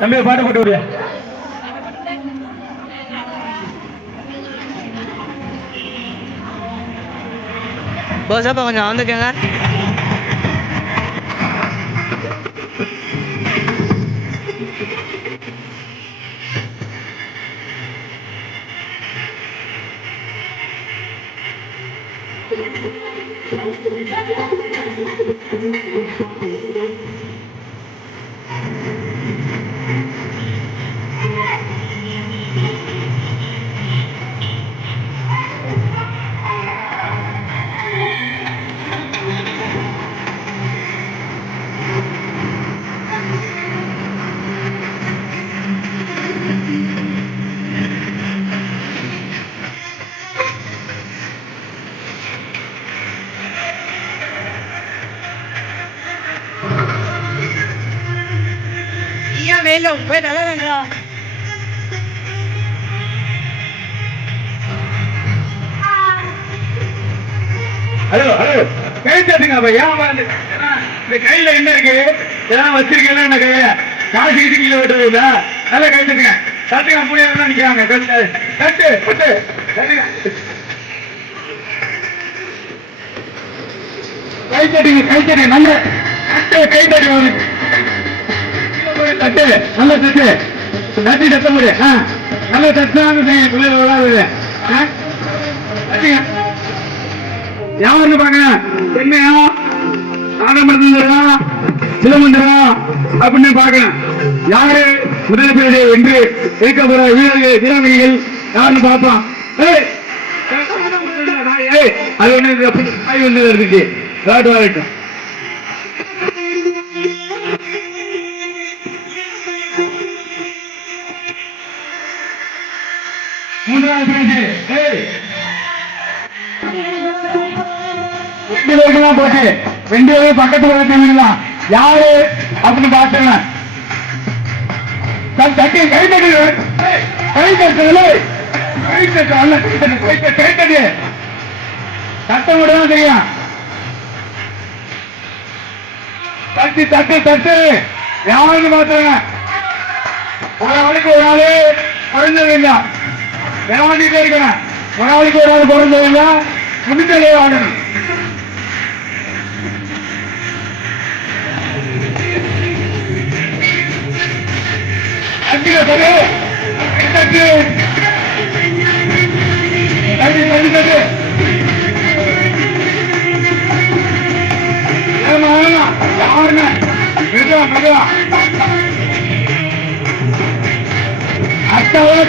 தம்பி பாட்டு போட்டு விடுயா போசாப்பா கொஞ்சம் வந்துக்கங்க ஏன் மேலும் போய் நல்லா வேண்டா ஹலோ ஹலோ கை அப்ப ஏன் இந்த கையில என்ன இருக்கு? ஏதாவது வச்சிருக்கீங்களா என்ன கையில காசு கிட்டு கீழே விட்டுறதா நல்லா கை தட்டுங்க. தட்டுங்க முடியாதுன்னா நிக்கிறாங்க. தட்டு தட்டு தட்டுங்க. கை தட்டுங்க கை தட்டுங்க நல்ல கட்டு கை தட்டி வாங்க தட்டு நல்ல தட்டு தட்டி தட்ட முடியும் நல்ல தட்டாங்க பிள்ளைகள் விடாது யாருன்னு பாக்கணும் பெண்மையா ஆடம்பரா சிலமந்தரா அப்படின்னு பார்க்கணும் யாரு? முதல் பேரு என்று இருக்க போற வீரர்கள் வீராங்கனைகள் யாருன்னு பார்ப்போம். அது ஒண்ணு ஆய் ஒண்ணு இருக்கு காட்டு வரட்டும். மூன்றாவது பிரிஞ்சு ஏய். ரெண்டு போச்சு. ரெண்டு பேரும் பக்கத்து பக்கத்து யாரு அப்படின்னு பார்த்தேன் தட்டி கை தட்டு கை தட்டுல கை தட்டு அல்ல கை தட்டு கை தட்டு தட்டு. தட்ட தெரியும். தட்டி தட்டு தட்டு. யாருன்னு பார்த்தேன் ஒரு நாளைக்கு ஒரு ஆளு குறைஞ்சது இல்லை விளையாடிட்டே இருக்கணும். ஒரு ஒரு ஆள் குறைஞ்சது இல்லை முடிஞ்சதே ஆடணும் தட்டில தட்டு தட்டு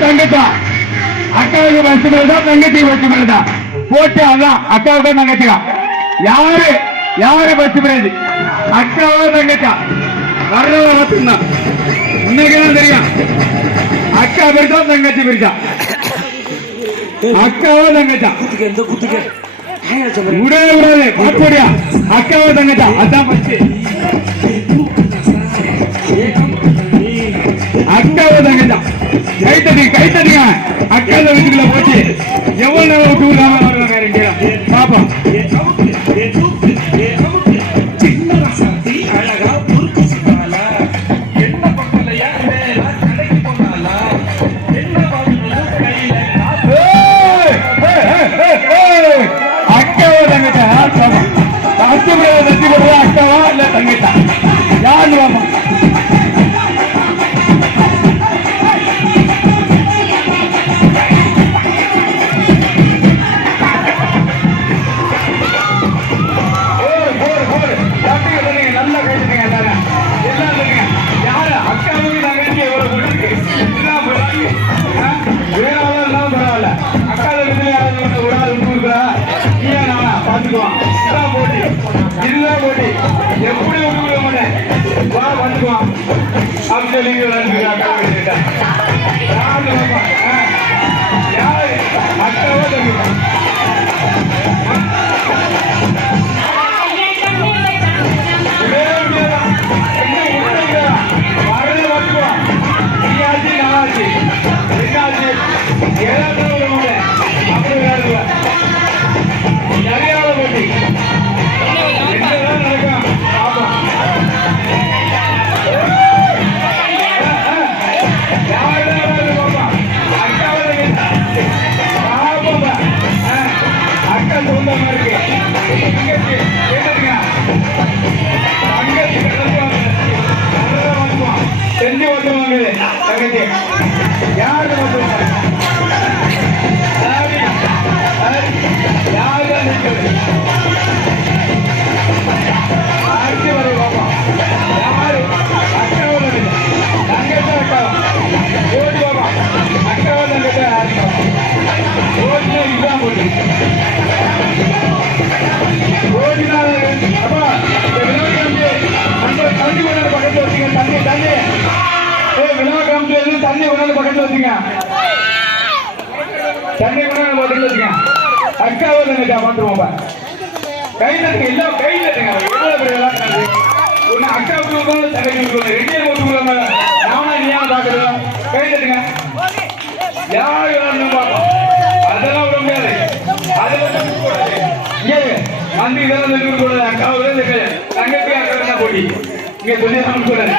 கண்டிப்பா. தங்கச்சா அக்காவுக்கு பஸ் மேலதா தங்கச்சி பஸ் மேலதா போட்டு அதான் அக்காவுக்கு தங்கச்சியா யாரு? யாரு பஸ் மேலது அக்காவோட தங்கச்சா? வர்றவ மட்டும்தான். இன்னைக்கு தான் தெரியும். அக்கா பெருசா தங்கச்சி பெருசா. அக்காவோ தங்கச்சா. விடவே விடாது அக்காவோ தங்கச்சா. அதான் பச்சு கை அக்கா வீட்டுக்குள்ள போச்சு. எவ்வளவு நேரம் விட்டு விடாம? அப்படி சொல்லி விளையாண்டுக்கிறா அக்கா யாரு கேட்டு கேட்டுங்க கொண்டாந்து பக்கத்துல வச்சுங்க. தண்ணி கொண்டாந்து பக்கத்துல வச்சுங்க. அக்காவை தங்கச்சா பாத்துருவோம் கை தட்டுங்க இல்ல கை தட்டுங்க. எவ்வளவு பெரிய விளையாட்டு ஒண்ணு அக்காவுக்கு கொடுக்கணும் தங்கச்சி கொடுக்கணும் ரெண்டே போட்டு கொடுக்காம நானா நீயா பாக்குறோம் கை தட்டுங்க. யார் பார்ப்போம். அதெல்லாம் விட முடியாது. அது மட்டும் கூடாது. இங்கே இதெல்லாம் சொல்லி கூடாது. அக்காவுக்கு தங்கச்சி அக்கா போட்டி இங்க சொல்லி கூடாது